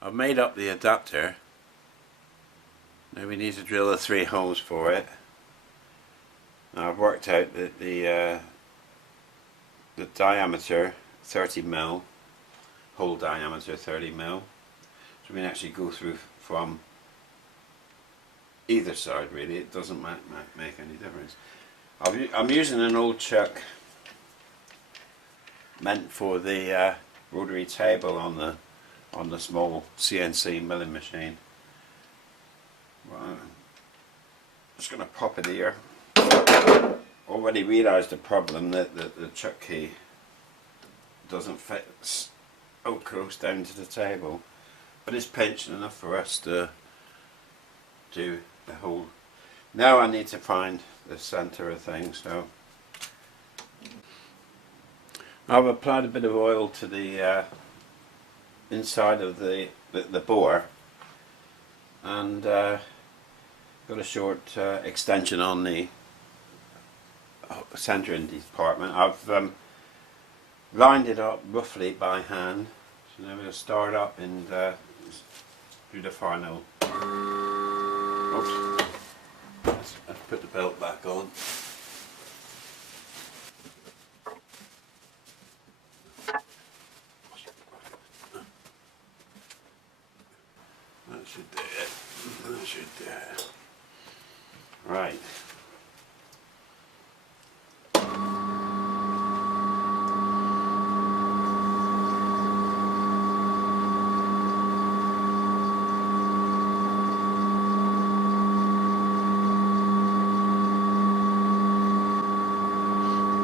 I've made up the adapter. Now we need to drill the 3 holes for it. Now I've worked out that the diameter 30mm, hole diameter 30mm, so we can actually go through from either side really. It doesn't make any difference. I'm using an old chuck meant for the rotary table on the small CNC milling machine. Well, I'm just going to pop it here. Already realised the problem that the chuck key doesn't fit so close down to the table, but it's pinched enough for us to do the hole. Now I need to find the centre of things, so I've applied a bit of oil to the inside of the bore, and got a short extension on the centering department. I've lined it up roughly by hand, so now we'll start up and do the final. Oops. Let's put the belt back on. That should do it. That should do it. Right.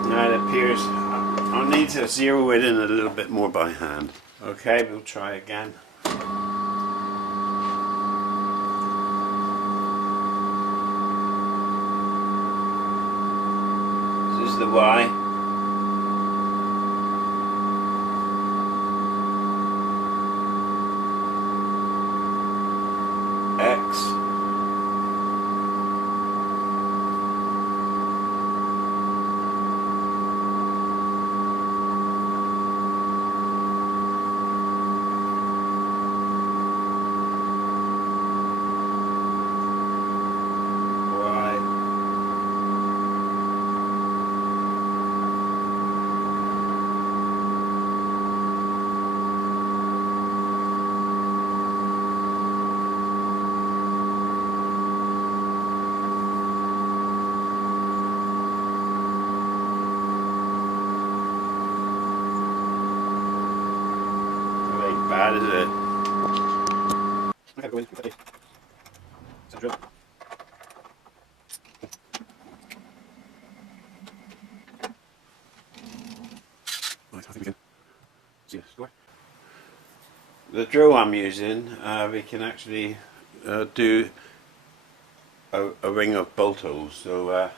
Now it appears I'll need to zero it in a little bit more by hand. Okay, we'll try again. This is the Y. X. Bad, is it? Okay, go in. Drill. Right, I think we can see a score. The drill I'm using, we can actually do a ring of bolt holes. So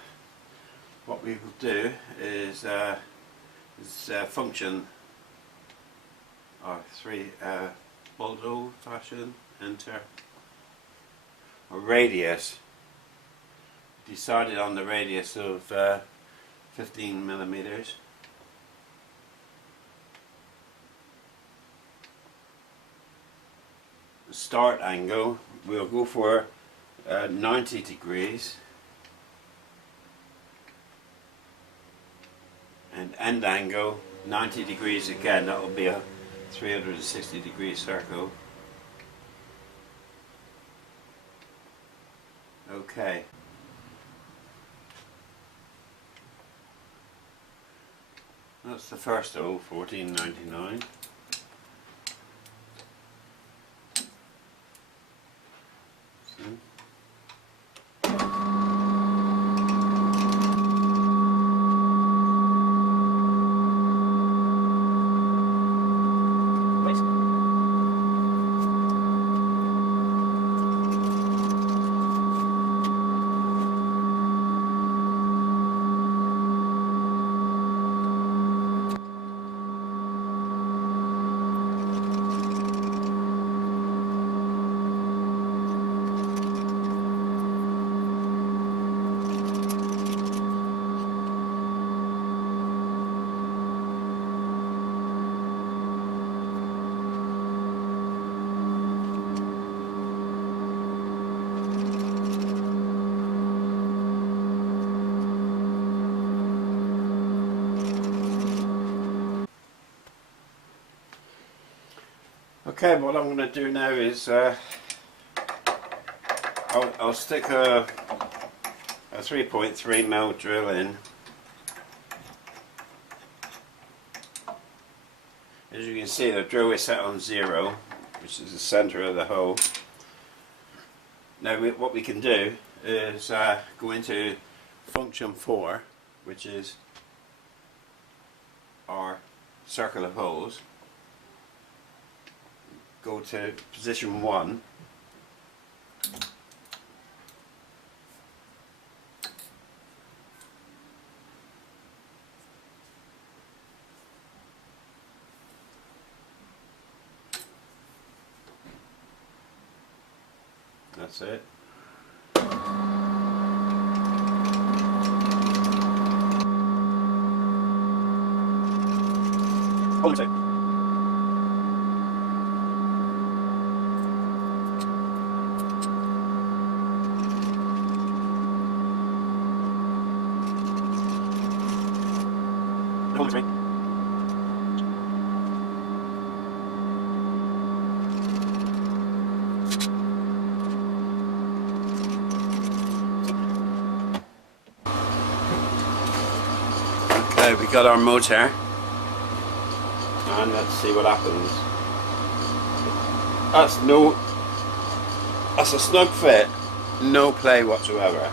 what we will do is function our 3 bolt hole fashion, enter a radius. Decided on the radius of 15mm. Start angle, we'll go for 90 degrees, and end angle 90 degrees again. That will be a 360-degree circle. Okay. That's the first hole, 1499. Okay, what I'm going to do now is I'll stick a 3.3mm drill in. As you can see, the drill is set on 0, which is the centre of the hole. Now what we can do is go into function 4, which is our circle of holes. Go to position 1. That's it. Hold it. Hold it. Okay, we got our motor, and let's see what happens. That's a snug fit, no play whatsoever.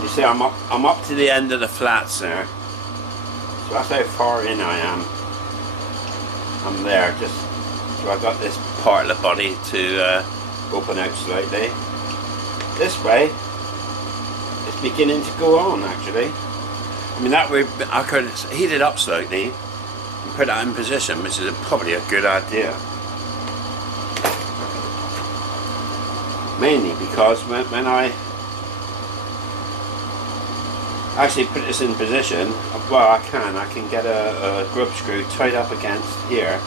You see, I'm up to the end of the flats there, so that's how far in I am. I'm there, just so I've got this part of the body to open out slightly. This way, it's beginning to go on actually. I mean, that way I could heat it up slightly and put that in position, which is probably a good idea. Mainly because when I actually put this in position, well, I can get a grub screw tied up against here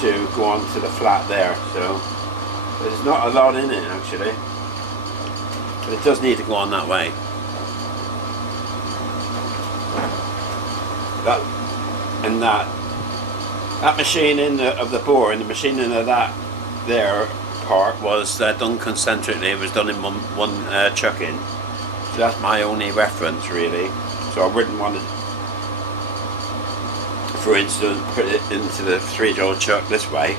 to go onto the flat there. So there's not a lot in it actually, but it does need to go on that way. That machining of the bore and the machining of that there part was done concentrically. It was done in one chuck-in. So that's my only reference really. So I wouldn't want to, for instance, put it into the 3-jaw chuck this way.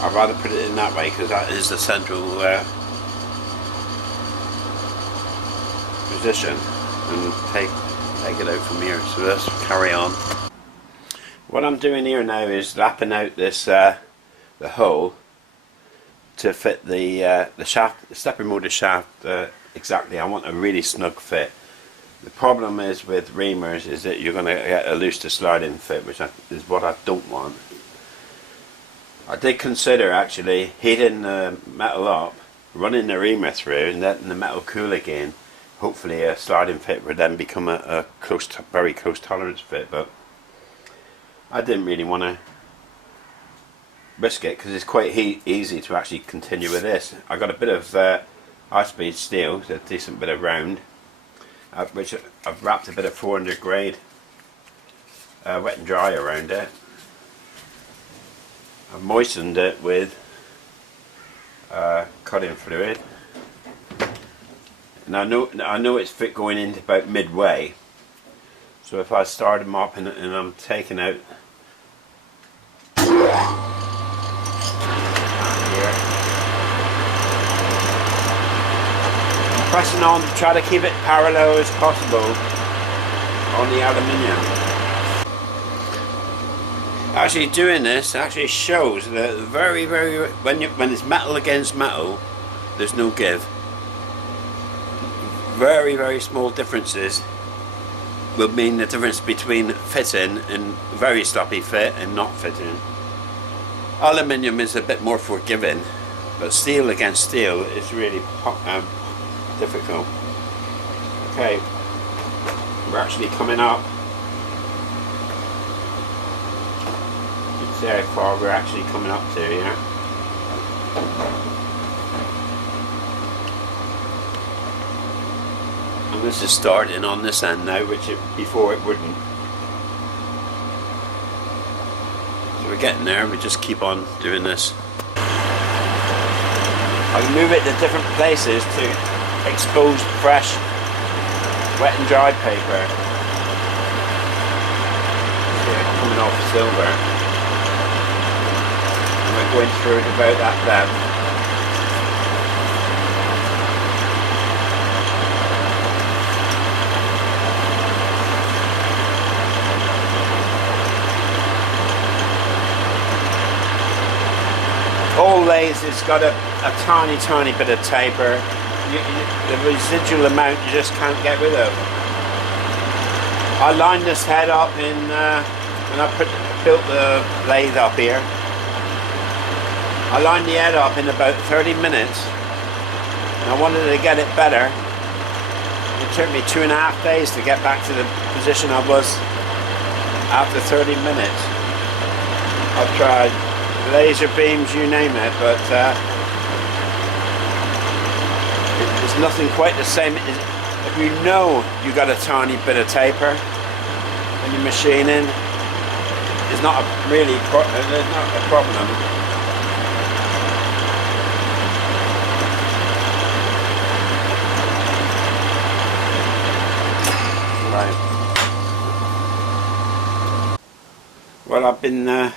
I'd rather put it in that way because that is the central position, and take it out from here. So let's carry on. What I'm doing here now is lapping out this the hole to fit the shaft, the stepper motor shaft exactly. I want a really snug fit. The problem is with reamers is that you're going to get a loose to sliding fit, which is what I don't want. I did consider actually heating the metal up, running the reamer through and letting the metal cool again. Hopefully a sliding fit would then become a very close tolerance fit, but I didn't really want to risk it because it's quite easy to actually continue with this. I got a bit of high-speed steel, a decent bit of round, which I've wrapped a bit of 400 grade wet and dry around it. I've moistened it with cutting fluid. And I know it's fit going into about midway, so if I start them up and I'm taking out here, I'm pressing on to try to keep it parallel as possible on the aluminium. Actually doing this actually shows that when it's metal against metal, there's no give. Very small differences will mean the difference between fitting and very sloppy fit and not fitting. Aluminium is a bit more forgiving, but steel against steel is really difficult. Okay, we're actually coming up. You can see how far we're actually coming up to here. And this is starting on this end now, which before it wouldn't. we're getting there. We just keep on doing this. I can move it to different places to expose fresh wet and dry paper. See it coming off silver. And we're going through it about that depth. All lathes has got a tiny bit of taper. The residual amount you just can't get rid of. I lined this head up in when I built the lathe up here. I lined the head up in about 30 minutes, and I wanted to get it better. It took me 2.5 days to get back to the position I was after 30 minutes. I've tried laser beams, you name it, but there's nothing quite the same. If you know you got a tiny bit of taper when you're machining, it's not really there's not a problem. Right. Well, I've been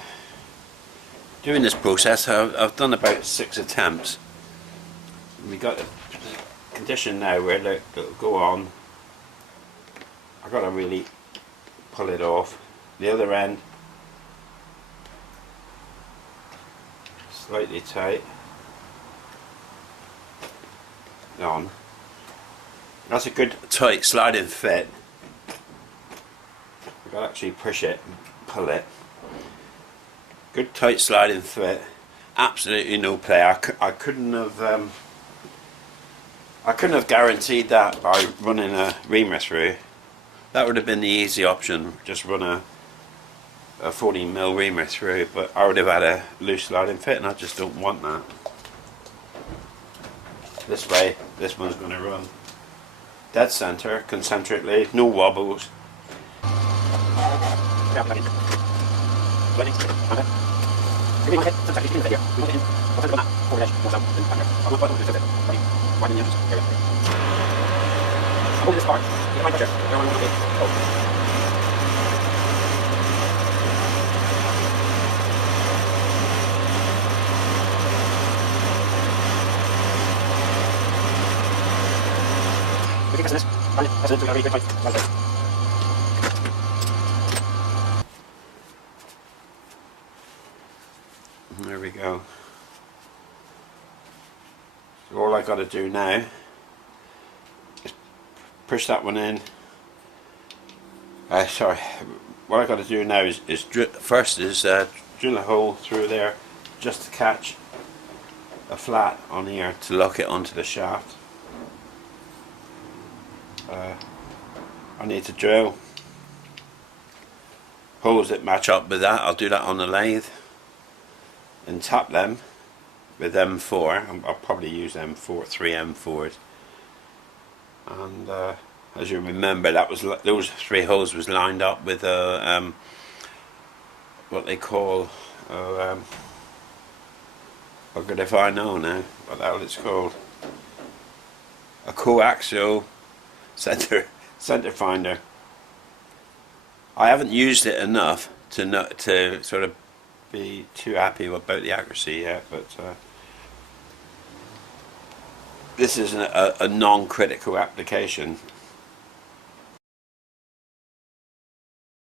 doing this process. I've done about 6 attempts. We got a condition now where it'll go on. I've got to really pull it off. The other end slightly tight. On. That's a good tight sliding fit. I've got to actually push it and pull it. Good tight sliding fit. Absolutely no play. I couldn't have guaranteed that by running a reamer through. That would have been the easy option. Just run a 14mm reamer through, but I would have had a loose sliding fit, and I just don't want that. This way, this one's going to run dead center, concentrically, no wobbles. There we go. So all I got to do now is push that one in. Sorry, what I got to do now is first drill a hole through there just to catch a flat on here to lock it onto the shaft. I need to drill holes that match up with that. I'll do that on the lathe and tap them with M4. I'll probably use M4, 3 M4s. And as you remember, that was those 3 holes was lined up with a what they call oh good if I know now what the hell it's called, a coaxial center finder. I haven't used it enough to sort of be too happy about the accuracy yet, but this is a non-critical application.